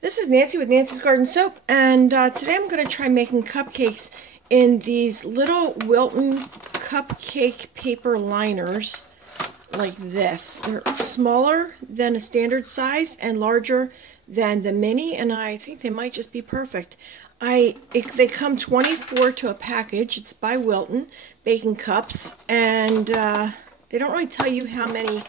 This is Nancy with Nancy's Garden Soap, and today I'm going to try making cupcakes in these little Wilton cupcake paper liners like this. They're smaller than a standard size and larger than the mini, and I think they might just be perfect. They come 24 to a package. It's by Wilton Baking Cups, and they don't really tell you how many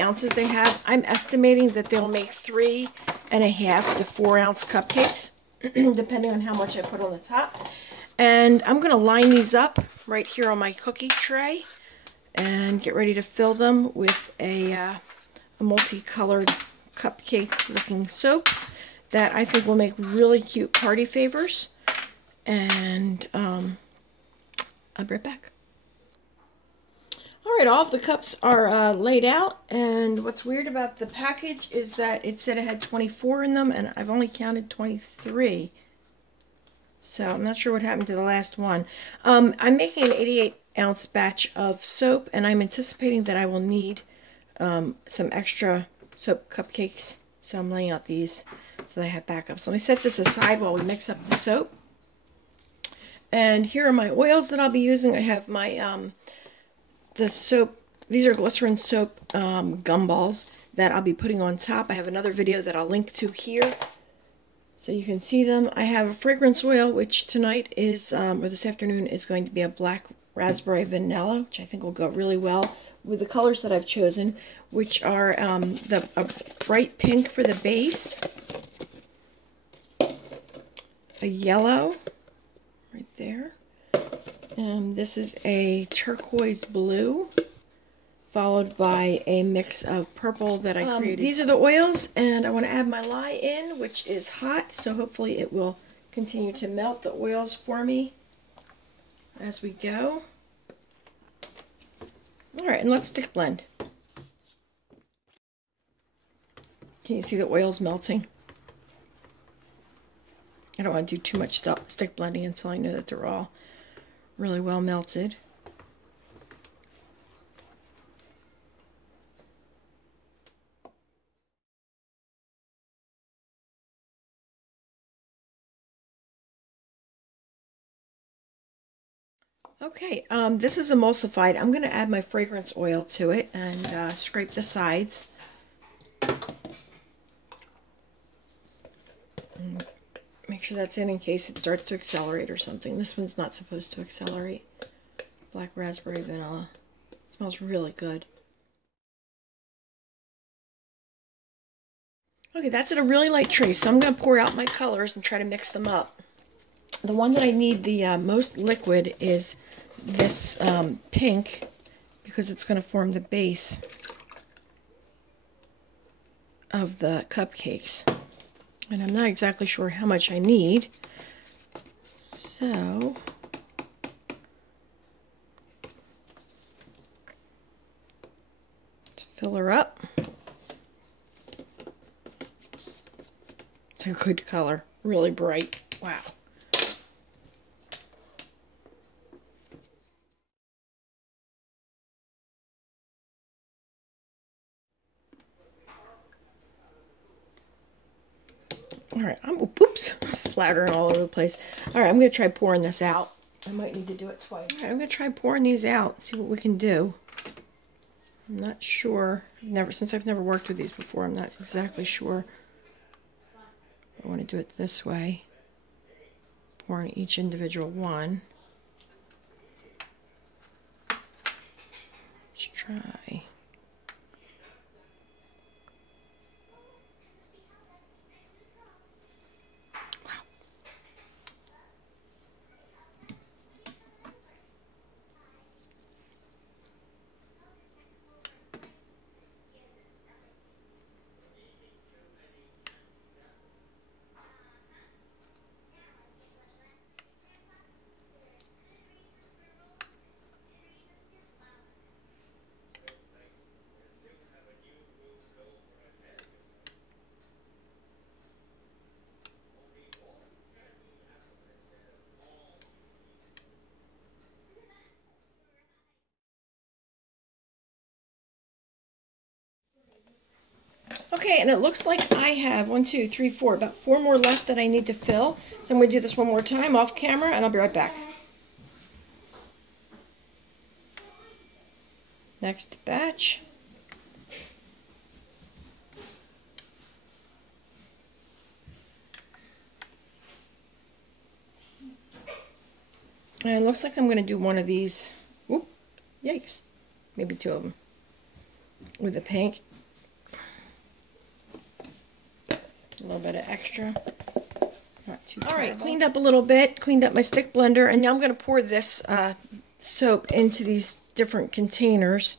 ounces they have. I'm estimating that they'll make 3.5 to 4 ounce cupcakes, depending on how much I put on the top. And I'm going to line these up right here on my cookie tray and get ready to fill them with a multicolored cupcake looking soaps that I think will make really cute party favors. And I'll be right back. Alright, all of the cups are laid out, and what's weird about the package is that it said it had 24 in them, and I've only counted 23. So I'm not sure what happened to the last one. I'm making an 88-ounce batch of soap, and I'm anticipating that I will need some extra soap cupcakes. So I'm laying out these so that I have backup. So let me set this aside while we mix up the soap. And here are my oils that I'll be using. I have my the soap, these are glycerin soap gumballs that I'll be putting on top. I have another video that I'll link to here so you can see them. I have a fragrance oil, which tonight is, or this afternoon, is going to be a black raspberry vanilla, which I think will go really well with the colors that I've chosen, which are a bright pink for the base, a yellow right there, and this is a turquoise blue, followed by a mix of purple that I created. These are the oils, and I want to add my lye in, which is hot, so hopefully it will continue to melt the oils for me as we go. Alright, and let's stick blend. Can you see the oils melting? I don't want to do too much stick blending until I know that they're all really well melted. Okay, this is emulsified. I'm going to add my fragrance oil to it and scrape the sides. And make sure that's in case it starts to accelerate or something. This one's not supposed to accelerate. Black raspberry vanilla. It smells really good. Okay, that's at a really light trace, so I'm going to pour out my colors and try to mix them up. The one that I need the most liquid is this pink, because it's going to form the base of the cupcakes. And I'm not exactly sure how much I need, so let's fill her up. It's a good color, really bright. Wow. Alright, I'm splattering all over the place. Alright, I'm going to try pouring this out. I might need to do it twice. Alright, I'm going to try pouring these out, see what we can do. I'm not sure. Since I've never worked with these before, I'm not exactly sure. I want to do it this way. Pouring each individual one. Let's try. Okay, and it looks like I have 1, 2, 3, 4, about 4 more left that I need to fill. So I'm going to do this one more time off camera, and I'll be right back. Next batch. And it looks like I'm going to do one of these. Whoop, yikes. Maybe 2 of them. With the pink. A little bit of extra. Not too terrible. All right, cleaned up a little bit. Cleaned up my stick blender. And now I'm going to pour this soap into these different containers.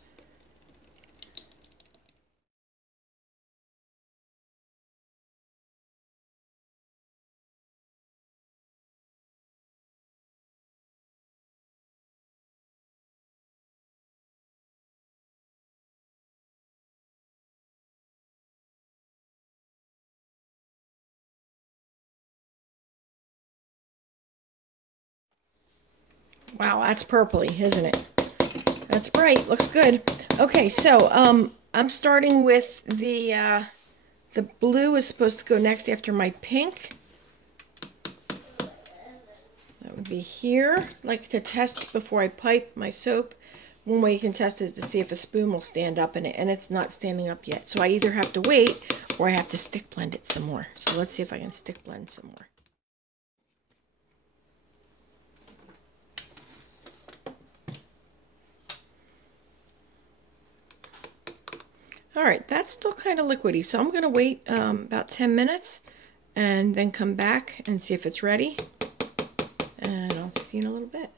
Wow, that's purpley, isn't it? That's bright. Looks good. Okay, so I'm starting with the blue is supposed to go next after my pink. That would be here. I like to test before I pipe my soap. One way you can test is to see if a spoon will stand up in it, and it's not standing up yet. So I either have to wait or I have to stick blend it some more. So let's see if I can stick blend some more. Alright, that's still kind of liquidy, so I'm going to wait about 10 minutes and then come back and see if it's ready. And I'll see you in a little bit.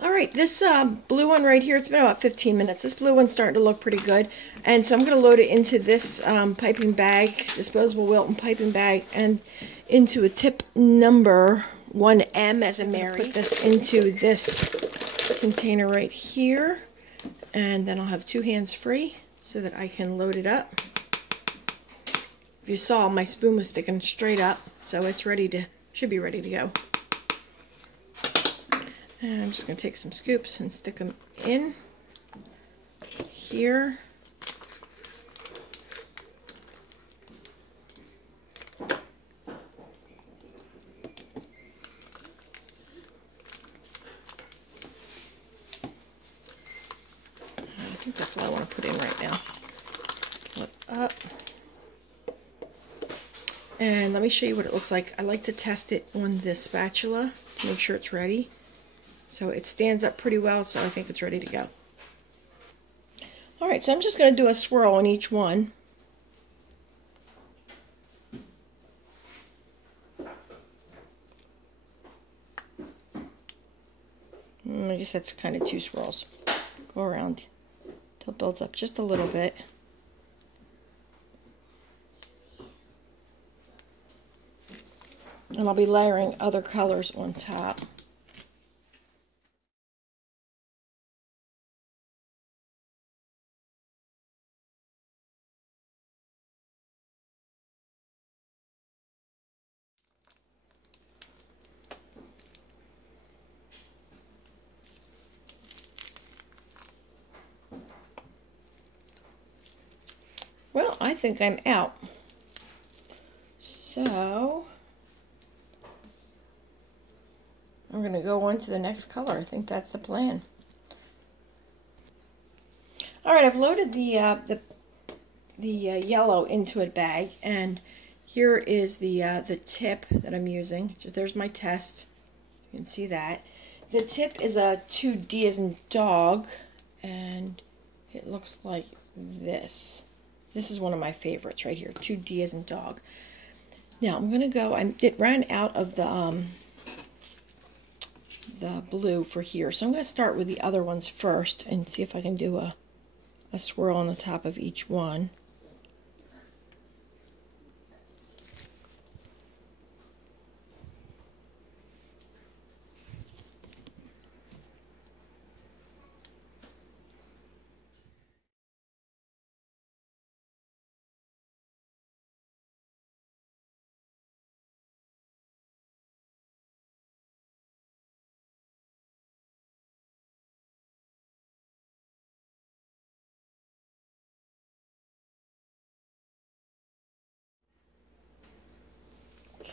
Alright, this blue one right here, it's been about 15 minutes. This blue one's starting to look pretty good. And so I'm going to load it into this piping bag, disposable Wilton piping bag, and into a tip number 1M as in Mary. Put this into this container right here. And then I'll have 2 hands free so that I can load it up. If you saw, my spoon was sticking straight up, so it's ready to, should be ready to go. And I'm just going to take some scoops and stick them in here. I think that's what I want to put in right now. Flip up. And let me show you what it looks like. I like to test it on this spatula to make sure it's ready. So it stands up pretty well, so I think it's ready to go. Alright, so I'm just going to do a swirl on each one. I guess that's kind of 2 swirls. Go around till it builds up just a little bit. And I'll be layering other colors on top. Well, I think I'm out. So I'm going to go on to the next color. I think that's the plan. All right, I've loaded the yellow into a bag, and here is the tip that I'm using. There's my test. You can see that. The tip is a 2D as in dog, and it looks like this. This is one of my favorites right here, 2D as in dog. Now I'm gonna go. It ran out of the blue for here, so I'm gonna start with the other ones first and see if I can do a swirl on the top of each one.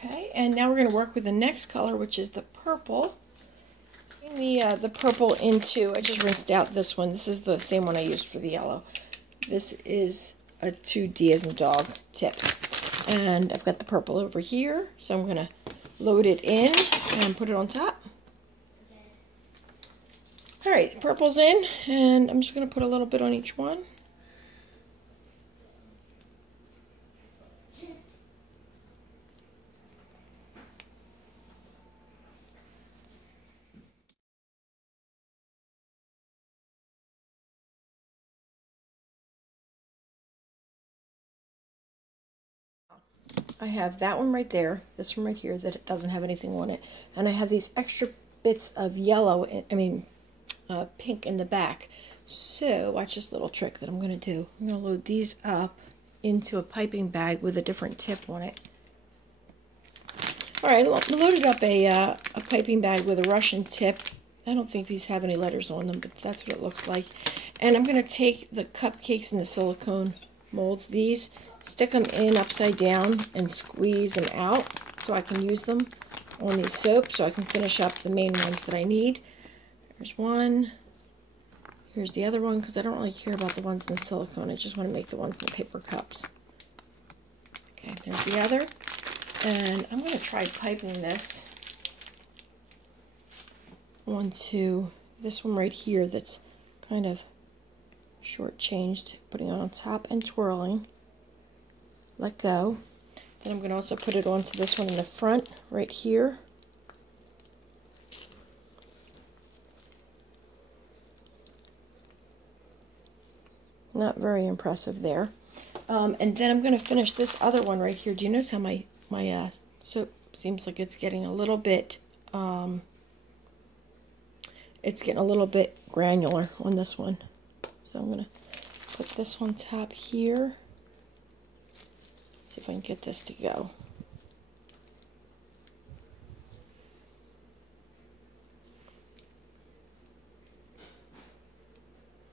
Okay, and now we're going to work with the next color, which is the purple. The purple into, I just rinsed out this one. This is the same one I used for the yellow. This is a 2D as in dog tip. And I've got the purple over here, so I'm going to load it in and put it on top. Alright, purple's in, and I'm just going to put a little bit on each one. I have that one right there, this one right here that it doesn't have anything on it, and I have these extra bits of yellow, pink in the back. So watch this little trick that I'm going to do. I'm going to load these up into a piping bag with a different tip on it. Alright, I loaded up a piping bag with a Russian tip. I don't think these have any letters on them, but that's what it looks like. And I'm going to take the cupcakes in the silicone molds, these, stick them in upside down and squeeze them out so I can use them on these soaps so I can finish up the main ones that I need. There's one. Here's the other one, because I don't really care about the ones in the silicone. I just want to make the ones in the paper cups. Okay, there's the other. And I'm going to try piping this onto this one right here that's kind of short-changed, putting it on top and twirling. Let go. Then I'm going to also put it onto this one in the front right here. Not very impressive there. And then I'm going to finish this other one right here. Do you notice how my soap seems like it's getting a little bit granular on this one. So I'm going to put this on top here. See if I can get this to go.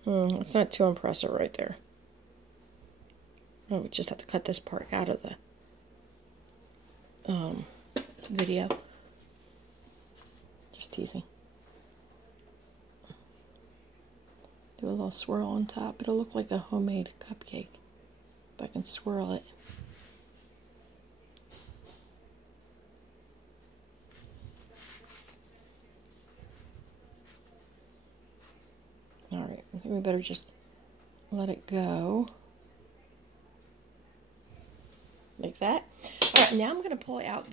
It's not too impressive right there. Oh, we just have to cut this part out of the video. Just teasing. Do a little swirl on top. It'll look like a homemade cupcake if I can swirl it. Alright, I think we better just let it go. Like that. Alright, now I'm going to pull out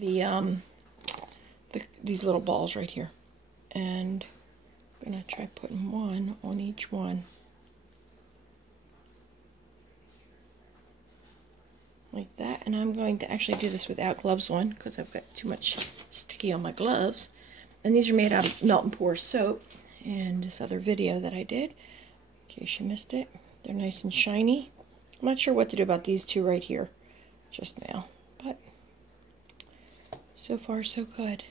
these little balls right here. And I'm going to try putting one on each one. Like that. And I'm going to actually do this without gloves on because I've got too much sticky on my gloves. And these are made out of melt and pour soap. And this other video that I did, in case you missed it, they're nice and shiny. I'm not sure what to do about these two right here just now, but so far so good.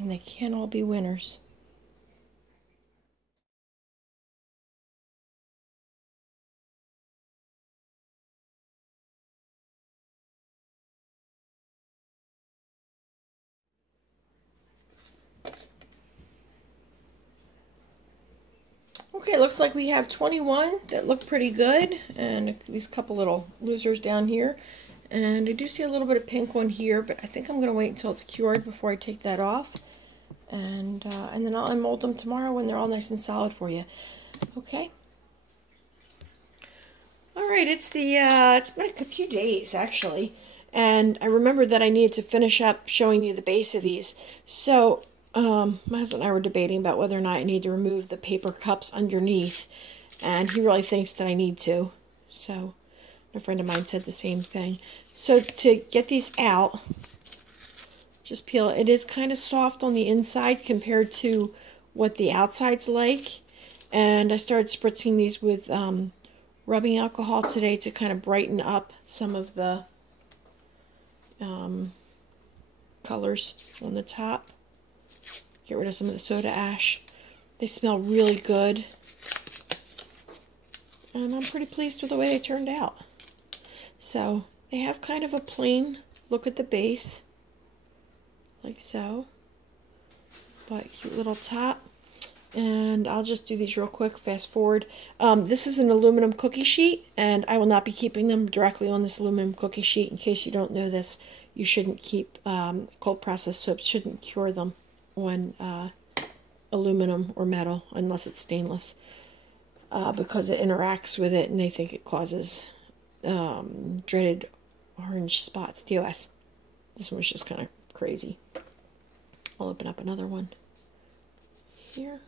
And they can't all be winners. Okay, looks like we have 21 that look pretty good, and these couple little losers down here. And I do see a little bit of pink one here, but I think I'm going to wait until it's cured before I take that off. And then I'll unmold them tomorrow when they're all nice and solid for you. Okay. All right, it's been a few days actually, and I remembered that I needed to finish up showing you the base of these. So my husband and I were debating about whether or not I need to remove the paper cups underneath, and he really thinks that I need to. So a friend of mine said the same thing. So to get these out, just peel it. It is kind of soft on the inside compared to what the outside's like. And I started spritzing these with rubbing alcohol today to kind of brighten up some of the colors on the top. Get rid of some of the soda ash. They smell really good. And I'm pretty pleased with the way they turned out. So, They have kind of a plain look at the base, like so, but cute little top. And I'll just do these real quick, fast forward. This is an aluminum cookie sheet, and I will not be keeping them directly on this aluminum cookie sheet. In case you don't know this, you shouldn't keep cold processed soaps, shouldn't cure them on aluminum or metal unless it's stainless, because it interacts with it and they think it causes dreaded orange spots, DOS. This one was just kind of crazy. I'll open up another one here.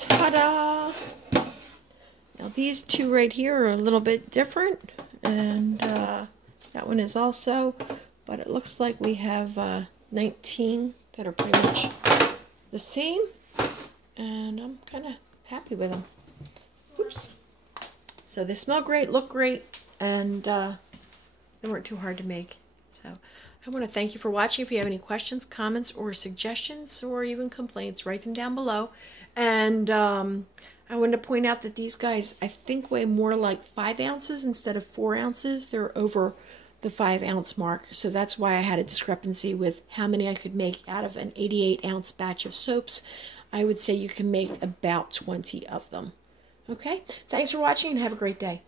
Ta-da! Now these two right here are a little bit different, and that one is also, but it looks like we have 19 that are pretty much the same, and I'm kind of happy with them. Oops. So they smell great, look great, and they weren't too hard to make. So I want to thank you for watching. If you have any questions, comments, or suggestions, or even complaints, write them down below. And I wanted to point out that these guys, I think, weigh more like 5 ounces instead of 4 ounces. They're over the 5-ounce mark. So that's why I had a discrepancy with how many I could make out of an 88-ounce batch of soaps. I would say you can make about 20 of them. Okay? Thanks for watching and have a great day.